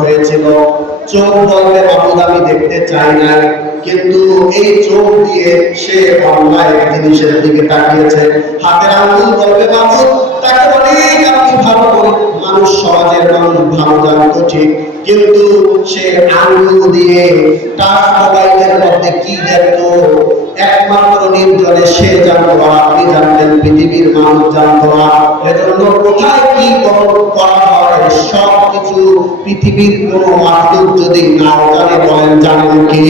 হয়েছিল। চোখ বলবে মাহমুদ আমি দেখতে চাই না, কিন্তু এই চোখ দিয়ে সে অন্যায় জিনিসের দিকে তাকিয়েছে। হাতের আঙ্গুল বলবে মাহমুদ তাকে অনেক আপনি ভালো মানুষ, সমাজের মানুষ ভালো জানতো ঠিক, কিন্তু সে আঙ্গুল দিয়ে টাচ মোবাইলের মধ্যে কি দেখতো একমাত্র নির্জনে সে জানতো, আপনি জানতেন, পৃথিবীর মানুষ জানতো না। এজন্য কোথায় কি করা হয় সব কিছু পৃথিবীর কোন মাহলুক যদি নাও জানে, বলেন জানেন কি?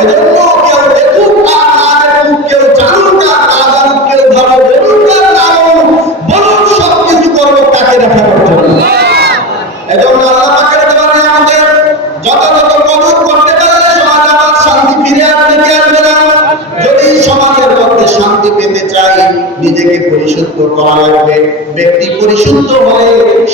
এজন্য কেউ দেখুক আর না দেখুক, কেউ জানুক আর না জানুক, কেউ ভালো বলুক আর না বলুক, সব কিছু করবো তাকে দেখানোর জন্য। এজন্য আল্লাহ পাকের দরবারে আমাদের যথাযথ কবুল করতে পারলে সমাজ আবার শান্তি ফিরে আসবে কি আসবে না? যদি সমাজের মধ্যে শান্তি পেতে চাই নিজেকে পরিশুদ্ধ করা লাগবে। ব্যক্তি পরিশুদ্ধ হলে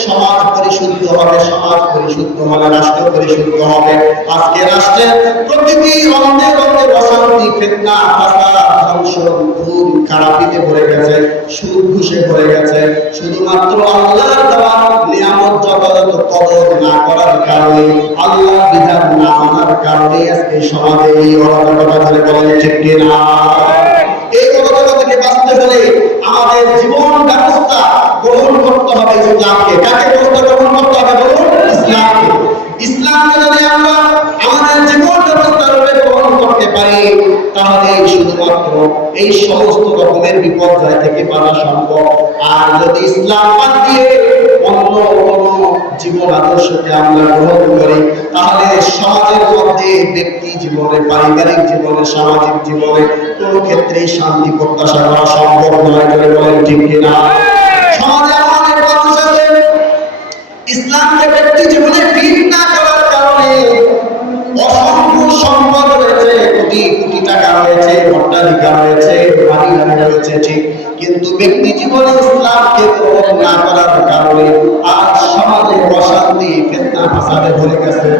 সমাজ পরিশুদ্ধ হবে, সমাজ পরিশুদ্ধ হলে রাষ্ট্র পরিশুদ্ধ হবে। আজকে রাষ্ট্রের প্রতিটি অন্ধে অন্ধে অশান্তি, ফিতনা, ফাসাদ, ধর্ষণ, খুন, খারাপিতে ভরে গেছে, সুদ ঘুষে ভরে গেছে। শুধুমাত্র আল্লাহর দেওয়া নিয়ামত যথাযথ কদর না করার কারণে, আল্লাহর বিধান না মানার কারণে আজকে সমাজে এই অরাজকতা ধরে বলেন ঠিক কিনা? এই অরাজকতা থেকে বাঁচতে হলে আমাদের জীবন ব্যবস্থা গ্রহণ করতে হবে ইসলামকে। কাকে গ্রহণ করতে হবে বলুন? ইসলামকে। ইসলামকে যদি আমরা আমাদের জীবন ব্যবস্থা রূপে গ্রহণ করতে পারি, তাহলে শুধুমাত্র এই সমস্ত রকমের বিপর্যয় থেকে বাঁচা সম্ভব। আর যদি ইসলাম বাদ দিয়ে অন্য কোনো জীবন আদর্শকে আমরা গ্রহণ করি, তাহলে সমাজের মধ্যে ব্যক্তি জীবনে, পারিবারিক জীবনে, সামাজিক জীবনে কোনো ক্ষেত্রেই শান্তি প্রত্যাশা করা সম্ভব নয়। বলে বলেন ঠিক কিনা? সমাজে আমাদের মানুষ আছে ইসলামকে ব্যক্তি জীবনে ফিট না করার কারণে অসংখ্য সম্পদ রয়েছে, কোটি কোটি টাকা রয়েছে, অট্টালিকা রয়েছে, বাড়ি গাড়ি রয়েছে ঠিক, কিন্তু ব্যক্তি জীবনে ইসলামকে গ্রহণ না করার কারণে আজ সমাজে অশান্তি, ফিতনা, ফাসাদে ভরে গেছে।